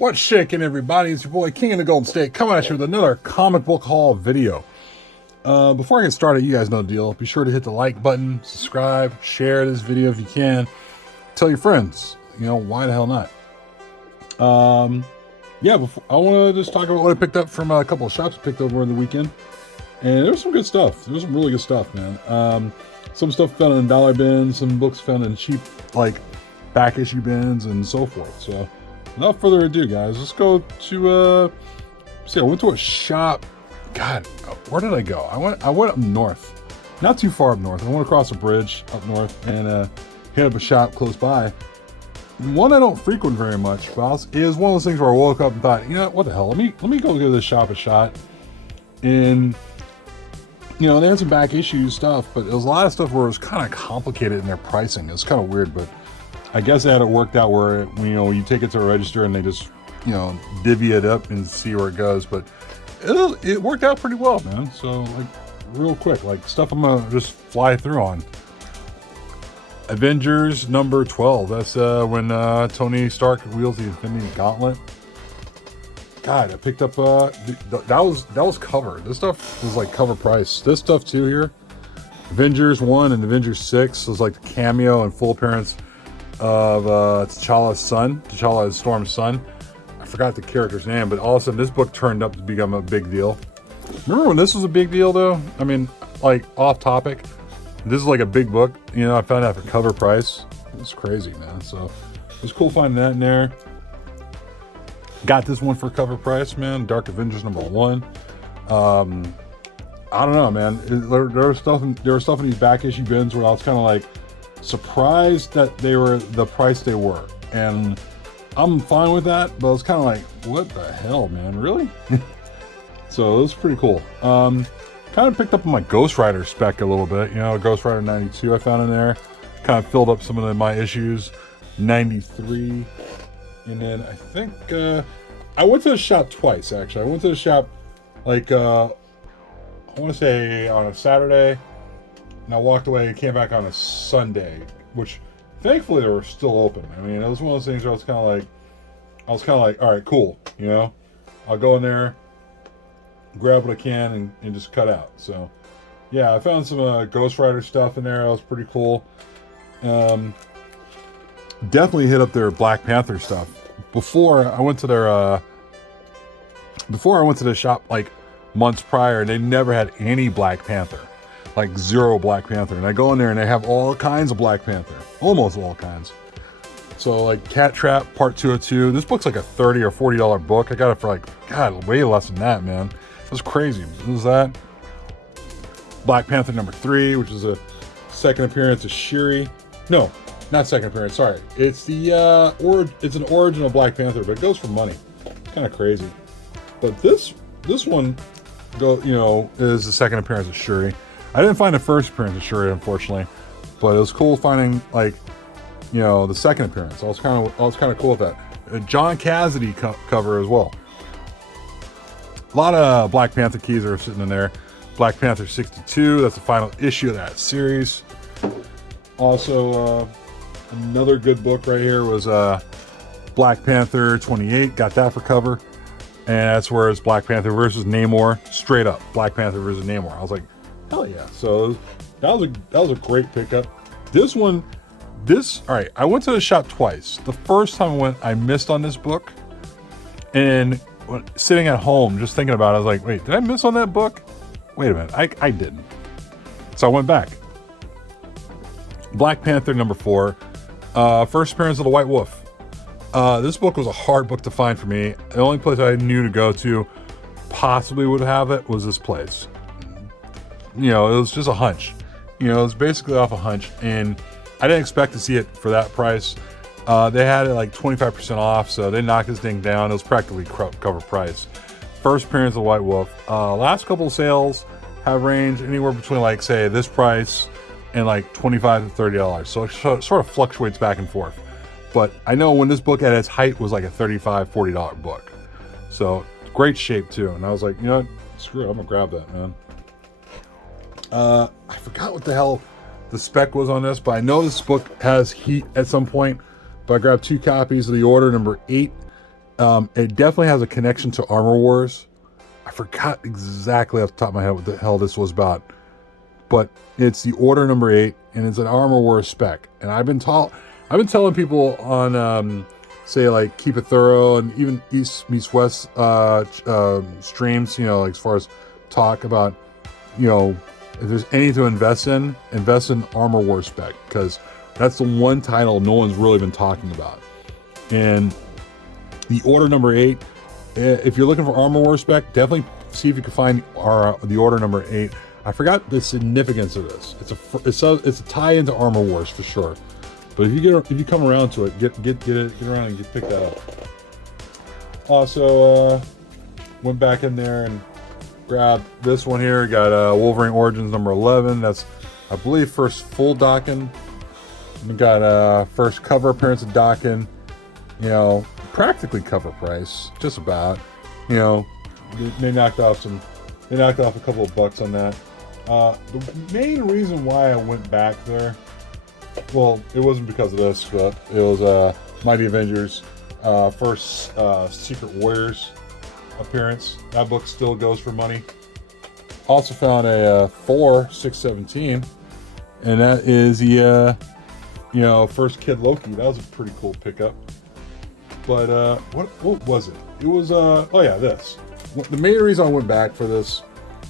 What's shaking, everybody? It's your boy King of the Golden State coming at you with another comic book haul video. Before I get started, you guys know the deal. Be sure to hit the like button, subscribe, share this video if you can. Tell your friends. You know, why the hell not? Yeah, I want to just talk about what I picked up from a couple of shops I picked up over the weekend. And there's some good stuff. There's some really good stuff, man. Some stuff found in dollar bins, some books found in cheap, like, back issue bins and so forth. So, without further ado, guys, let's go to, see, I went to a shop. God, where did I go? I went up north. Not too far up north. I went across a bridge up north and hit up a shop close by. One I don't frequent very much, but it was one of those things where I woke up and thought, you know, what the hell? Let me go give this shop a shot. And you know, they had some back issue stuff, but there was a lot of stuff where it was kind of complicated in their pricing. It's kind of weird, but I guess they had it worked out where, you know, you take it to a register and they just, you know, divvy it up and see where it goes. But it worked out pretty well, man. So, like, real quick, like, stuff I'm gonna just fly through on. Avengers number 12. That's when Tony Stark wields the Infinity Gauntlet. God, I picked up that was cover. This stuff was like cover price. This stuff too here, Avengers 1 and Avengers 6 was like the cameo and full appearance of T'Challa's son, T'Challa Storm's son. I forgot the character's name, but all of a sudden this book turned up to become a big deal. Remember when this was a big deal though? I mean, like, off topic, this is like a big book. You know, I found out for cover price. It's crazy, man. So it was cool finding that in there. Got this one for cover price, man. Dark Avengers number 1. I don't know, man. There was stuff in these back issue bins where I was kind of like surprised that they were the price they were, and I'm fine with that. But I was kind of like, what the hell, man? Really? So it was pretty cool. Kind of picked up on my Ghost Rider spec a little bit. You know, Ghost Rider 92 I found in there. Kind of filled up some of my issues. 93. And then I think I went to the shop twice, actually. I went to the shop, like, I want to say on a Saturday, and I walked away and came back on a Sunday, which thankfully they were still open. I mean, it was one of those things where I was kind of like, all right, cool, you know? I'll go in there, grab what I can, and just cut out. So, yeah, I found some Ghost Rider stuff in there. That was pretty cool. Definitely hit up their Black Panther stuff. Before I went to their shop like months prior, they never had any Black Panther, like zero Black Panther. And I go in there and they have all kinds of Black Panther, almost all kinds. So like Cat Trap Part 202. This book's like a $30 or $40 book. I got it for like, God, way less than that, man. It was crazy. What was that? Black Panther number 3, which is a second appearance of Shuri. No. Not second appearance, sorry. It's the it's an origin of Black Panther, but it goes for money. It's kind of crazy. But this one is the second appearance of Shuri. I didn't find the first appearance of Shuri, unfortunately, but it was cool finding, like, you know, the second appearance. I was kind of cool with that. A John Cassidy cover as well. A lot of Black Panther keys are sitting in there. Black Panther 62, that's the final issue of that series. Also, another good book right here was Black Panther 28. Got that for cover. And that's where it's Black Panther versus Namor. Straight up. Black Panther versus Namor. I was like, hell yeah. So that was a great pickup. All right, I went to the shop twice. The first time I went, I missed on this book. And sitting at home, just thinking about it, I was like, wait, did I miss on that book? Wait a minute, I didn't. So I went back. Black Panther number 4. First appearance of the White Wolf. This book was a hard book to find for me. The only place I knew to go to possibly would have it was this place. You know, it was just a hunch. You know, it was basically off a hunch, and I didn't expect to see it for that price. They had it like 25% off, so they knocked this thing down. It was practically cover price. First appearance of the White Wolf. Last couple of sales have ranged anywhere between, like, say, this price and like $25 to $30. So it sort of fluctuates back and forth. But I know when this book at its height was like a $35, $40 book. So great shape too. And I was like, you know what? Screw it, I'm gonna grab that, man. I forgot what the hell the spec was on this, but I know this book has heat at some point. But I grabbed 2 copies of the order number 8 It definitely has a connection to Armor Wars. I forgot exactly off the top of my head what the hell this was about, but it's the Order number 8, and it's an Armor Wars spec. And I've been telling people on say like Keep It Thorough and even East Meets West streams, you know, like as far as talk about, you know, if there's anything to invest in Armor Wars spec, because that's the one title no one's really been talking about. And the Order number 8, if you're looking for Armor Wars spec, definitely see if you can find the Order number 8. I forgot the significance of this. It's a tie into Armor Wars for sure. But if you come around to it, get around and pick that up. Also, went back in there and grabbed this one here. Got Wolverine Origins number 11. That's, I believe, first full Dawkins. We got first cover appearance of Dawkins. You know, practically cover price, just about. You know, they knocked off a couple of bucks on that. The main reason why I went back there, well, it wasn't because of this, but it was Mighty Avengers first Secret Warriors appearance. That book still goes for money. Also found a Thor 617, and that is the you know, first Kid Loki. That was a pretty cool pickup. But what was it? It was oh yeah, this. The main reason I went back for this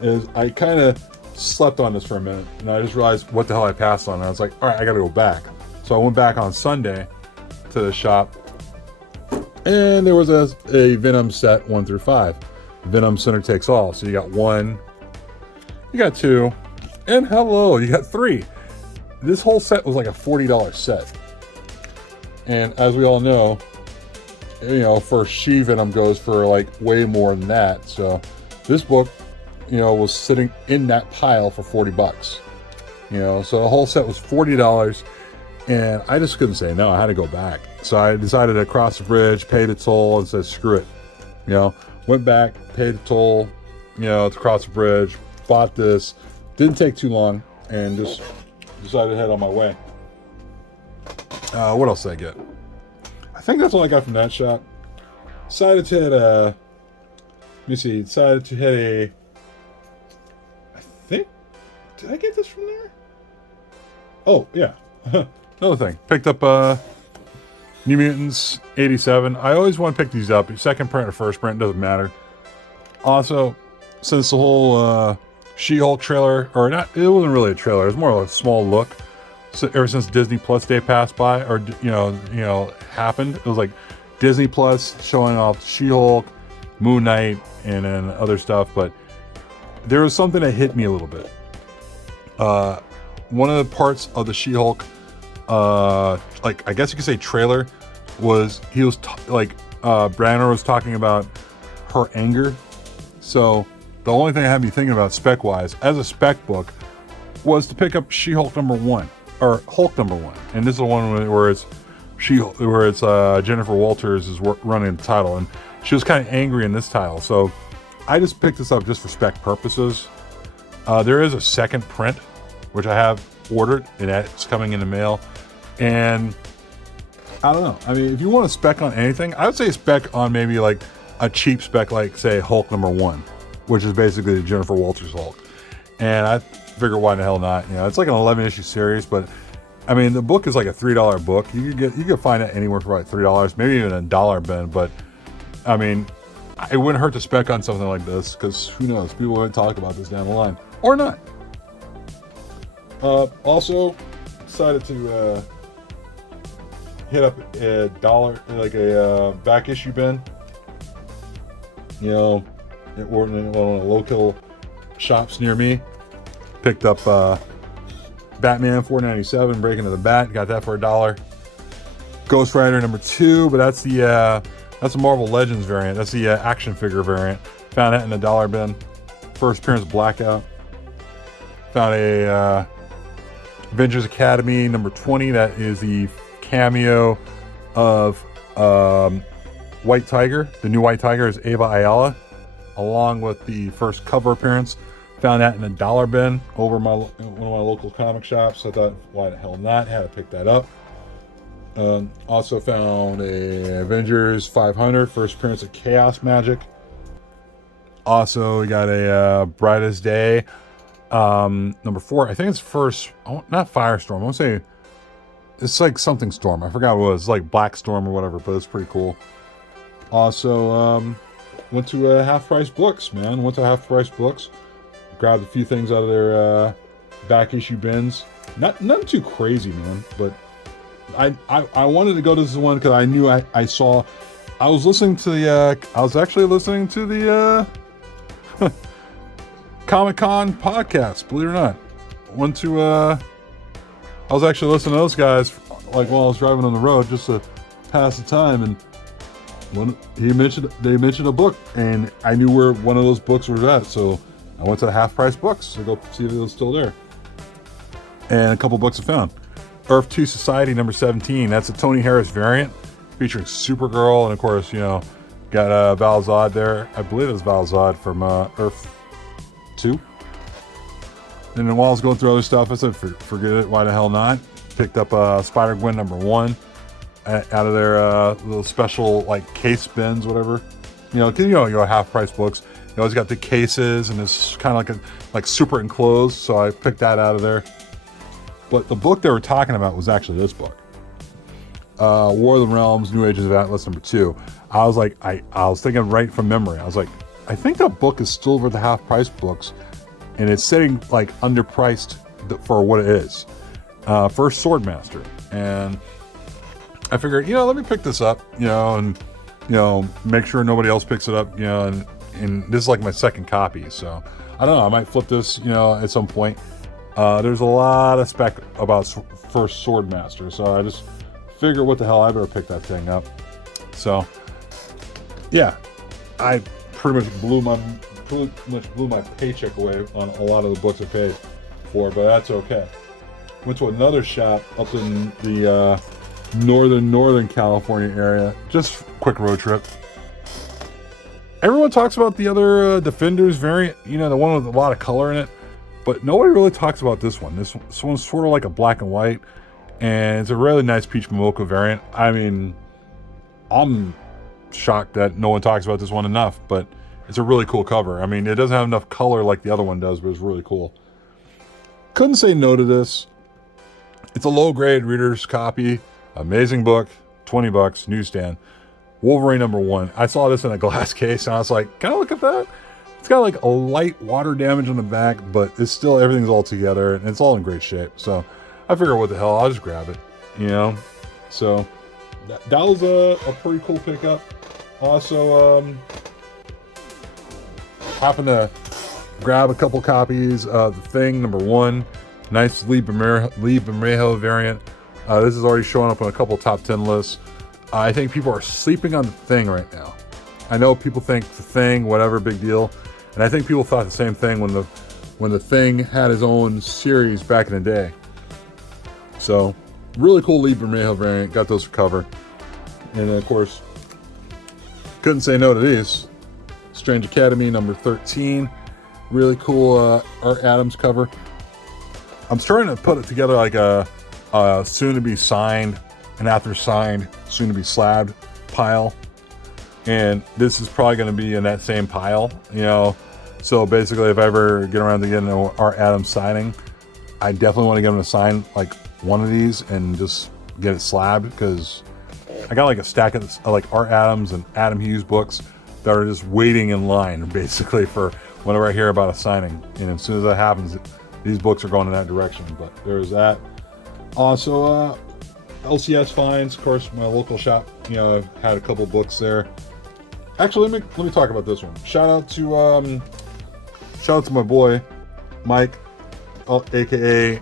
is I kind of slept on this for a minute, and I just realized what the hell I passed on. And I was like, all right, I gotta go back. So I went back on Sunday to the shop, and there was a Venom set 1 through 5. Venom Center Takes All. So you got 1, you got 2, and hello, you got 3. This whole set was like a $40 set. And as we all know, you know, first She-Venom goes for like way more than that. So this book, you know, was sitting in that pile for $40. You know, so the whole set was $40, and I just couldn't say no. I had to go back. So I decided to cross the bridge, pay the toll, and said screw it. You know, went back, paid the toll, you know, to cross the bridge, bought this. Didn't take too long, and just decided to head on my way. What else did I get? I think that's all I got from that shop. Decided to hit let me see, decided to hit did I get this from there? Oh, yeah. Another thing. Picked up New Mutants 87. I always want to pick these up. Second print or first print, doesn't matter. Also, since the whole She-Hulk trailer, or not, it wasn't really a trailer, it was more of a small look. So ever since Disney Plus Day passed by, or you know, happened, it was like Disney Plus showing off She-Hulk, Moon Knight, and then other stuff. But there was something that hit me a little bit. One of the parts of the She-Hulk, like I guess you could say trailer, was Branner was talking about her anger. So the only thing I had me thinking about spec-wise, as a spec book, was to pick up She-Hulk number 1. Or Hulk number 1, and this is the one where it's Jennifer Walters is running the title, and she was kind of angry in this title. So I just picked this up just for spec purposes. There is a second print, which I have ordered, and it's coming in the mail. And I don't know. I mean, if you want to spec on anything, I would say spec on maybe like a cheap spec, like say Hulk number 1, which is basically the Jennifer Walters Hulk. And I figure why the hell not? You know, it's like an 11-issue series, but I mean, the book is like a $3 book. You could find it anywhere for like $3, maybe even $1 bin. But I mean, it wouldn't hurt to spec on something like this, because who knows? People won't talk about this down the line, or not. Also, decided to hit up a back issue bin. You know, at one of the local shops near me. Picked up Batman 497, Breaking of the Bat. Got that for $1. Ghost Rider number 2, but that's the Marvel Legends variant. That's the action figure variant. Found that in the $1 bin. First appearance Blackout. Found a Avengers Academy number 20. That is the cameo of White Tiger. The new White Tiger is Ava Ayala, along with the first cover appearance. Found that in a $1 bin over one of my local comic shops. I thought, why the hell not? Had to pick that up. Also found a Avengers 500, first appearance of Chaos Magic. Also, we got a Brightest Day, number 4. I think it's first, not Firestorm. I want to say it's like something Storm. I forgot what it was. It's like Black Storm or whatever, but it's pretty cool. Also, went to Half Price Books, man. Went to Half Price Books. Grabbed a few things out of their back issue bins. Nothing too crazy, man. But I wanted to go to this one because I knew I saw. I was listening to the. I was actually listening to the Comic-Con podcast. Believe it or not, went to. I was actually listening to those guys like while I was driving on the road just to pass the time, and they mentioned a book, and I knew where one of those books was at, so I went to the Half Price Books to go see if it was still there. And a couple books I found. Earth 2 Society number 17. That's a Tony Harris variant featuring Supergirl, and of course, you know, got Val Zod there. I believe it was Val Zod from Earth 2. And then while I was going through other stuff, I said, forget it, why the hell not? Picked up Spider-Gwen number 1 out of their little special like case bins, whatever. You know, cause you know Half Price Books. You always got the cases, and it's kind of like super enclosed. So I picked that out of there. But the book they were talking about was actually this book, War of the Realms: New Ages of Atlas number 2. I was like, I was thinking right from memory. I was like, I think that book is still over the Half Price Books, and it's sitting like underpriced for what it is. First Swordmaster, and I figured, you know, let me pick this up, you know, and you know, make sure nobody else picks it up, you know, and this is like my second copy, so I don't know, I might flip this, you know, at some point. There's a lot of spec about First Swordmaster, so I just figured, what the hell, I better pick that thing up. So yeah, I pretty much blew my paycheck away on a lot of the books I paid for, but that's okay. Went to another shop up in the northern California area. Just a quick road trip. Everyone talks about the other Defenders variant, you know, the one with a lot of color in it, but nobody really talks about this one. This one's sort of like a black and white, and it's a really nice peach mocha variant. I mean, I'm shocked that no one talks about this one enough, but it's a really cool cover. I mean, it doesn't have enough color like the other one does, but it's really cool. Couldn't say no to this. It's a low-grade reader's copy. Amazing book. $20, newsstand. Wolverine number 1. I saw this in a glass case, and I was like, can I look at that? It's got like a light water damage on the back, but it's still, everything's all together, and it's all in great shape. So I figured, what the hell, I'll just grab it, you know? So that was a pretty cool pickup. Also, happened to grab a couple copies of The Thing number 1. Nice Lee Bermejo variant. This is already showing up on a couple top 10 lists. I think people are sleeping on The Thing right now. I know people think The Thing, whatever, big deal. And I think people thought the same thing when the Thing had his own series back in the day. So, really cool Lee Bermejo variant. Got those for cover. And of course, couldn't say no to these. Strange Academy number 13. Really cool Art Adams cover. I'm starting to put it together like a soon-to-be signed and after signed, soon-to-be slabbed pile. And this is probably going to be in that same pile, you know. So basically, if I ever get around to getting an Art Adams signing, I definitely want to get him to sign like one of these and just get it slabbed, because I got like a stack of like Art Adams and Adam Hughes books that are just waiting in line basically for whenever I hear about a signing. And as soon as that happens, these books are going in that direction. But there's that. Also, LCS finds, of course, my local shop. You know, I've had a couple books there. Actually, let me talk about this one. Shout out to my boy Mike, aka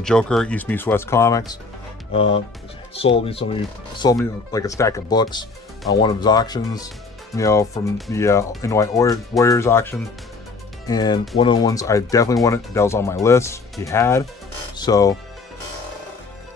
Joker, East Meets West Comics. Sold me like a stack of books on one of his auctions. You know, from the White Warriors auction. And one of the ones I definitely wanted, that was on my list, he had. So,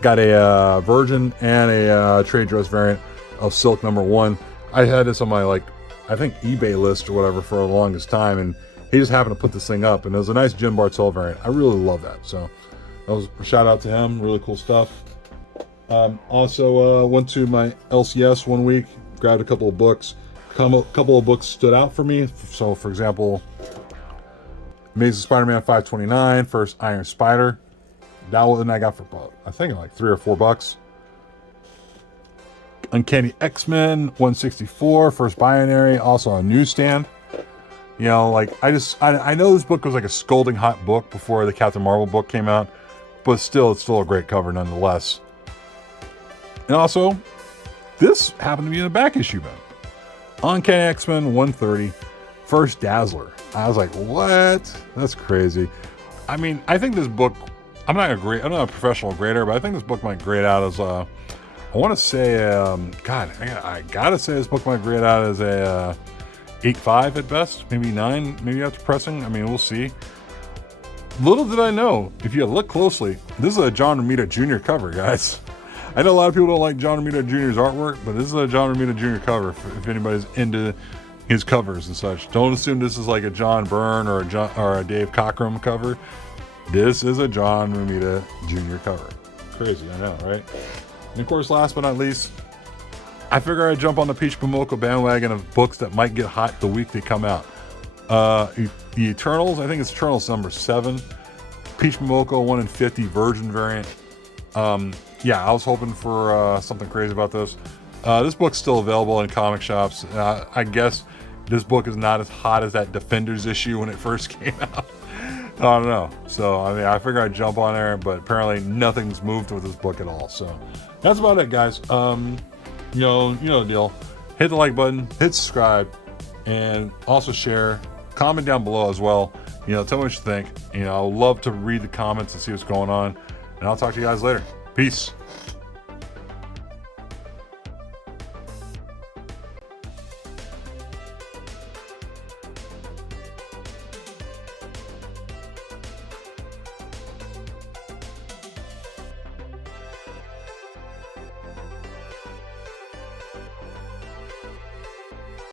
got a Virgin and a trade dress variant of Silk number 1. I had this on my, like, I think eBay list or whatever for the longest time, and he just happened to put this thing up, and it was a nice Jim Bartell variant. I really love that. So, that was a shout out to him. Really cool stuff. Also went to my LCS one week, grabbed a couple of books. Couple of books stood out for me. So, for example, Amazing Spider-Man 529, First Iron Spider. That one I got for about, I think like $3 or $4. Uncanny X-Men 164, First Binary, also on Newsstand. You know, like I know this book was like a scolding hot book before the Captain Marvel book came out, but still, it's still a great cover nonetheless. And also, this happened to be in a back issue, man. Uncanny X-Men 130, First Dazzler. I was like, what? That's crazy. I mean, I think this book, I'm not a professional grader, but I think this book might grade out as I want to say, God, I gotta say this book might grade out as a 8.5 at best, maybe 9, maybe after pressing. I mean, we'll see. Little did I know, if you look closely, this is a John Romita Jr. cover, guys. I know a lot of people don't like John Romita Jr.'s artwork, but this is a John Romita Jr. cover if anybody's into his covers and such. Don't assume this is like a John Byrne or a Dave Cockrum cover. This is a John Romita Jr. cover. Crazy, I know, right? And of course, last but not least, I figure I'd jump on the Peach Momoko bandwagon of books that might get hot the week they come out. The Eternals, I think it's Eternals number 7. Peach Momoko 1 in 50 Virgin variant. Yeah, I was hoping for something crazy about this. This book's still available in comic shops. I guess this book is not as hot as that Defenders issue when it first came out. I don't know. So, I mean, I figured I'd jump on there, but apparently nothing's moved with this book at all. So, that's about it, guys. You know the deal. Hit the like button, hit subscribe, and also share. Comment down below as well. You know, tell me what you think. You know, I'd love to read the comments and see what's going on. And I'll talk to you guys later. Peace.